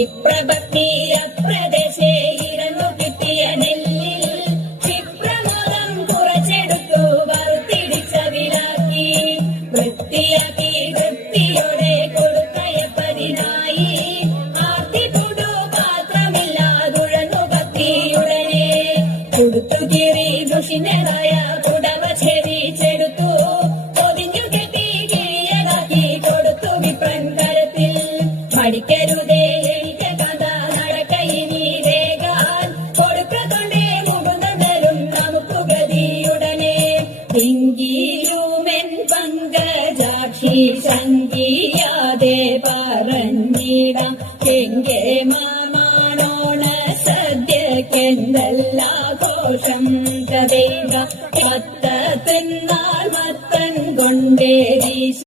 ക്ഷിപ്രഭക്തിയ പ്രദേശേ ഇരന്നു കിട്ടിയ നെല്ലിൽ ക്ഷിപ്രമോദം കുറച്ചെടുത്തു വറുത്തിടിച്ച വിലാക്കി വൃത്തിയാക്കി വൃത്തിയോടെ കൊടുക്കയപ്പതിനായി ആർത്തിക്കൊടു പാത്രമില്ലാതുഴന്നു ഭക്തിയുടനെ കൊടുത്തു കീറി ദുഷിനതായ കുടവ ഛേദിച്ചെടുത്തു പൊതിഞ്ഞു കെട്ടി കിഴിയതാക്കി കൊടുത്തു വിപ്രൻ കരത്തിൽ പഠിക്കരുതേ എഴുത കഥ നടക്കയിനി രേഖാൻ കൊടുക്കതൊണ്ടേ മുകുന്ദരും നമുക്ക് ഗതിയുടനെ എങ്കിലുമെൻ പങ്കജാക്ഷി ശങ്കിയാതെ പറഞ്ഞിടാം എങ്കെ മാമാണോണ സദ്യക്കെന്തല്ലാഘോഷം കഥേക മത്ത തിന്നാൽ മത്തൻ കൊണ്ടേ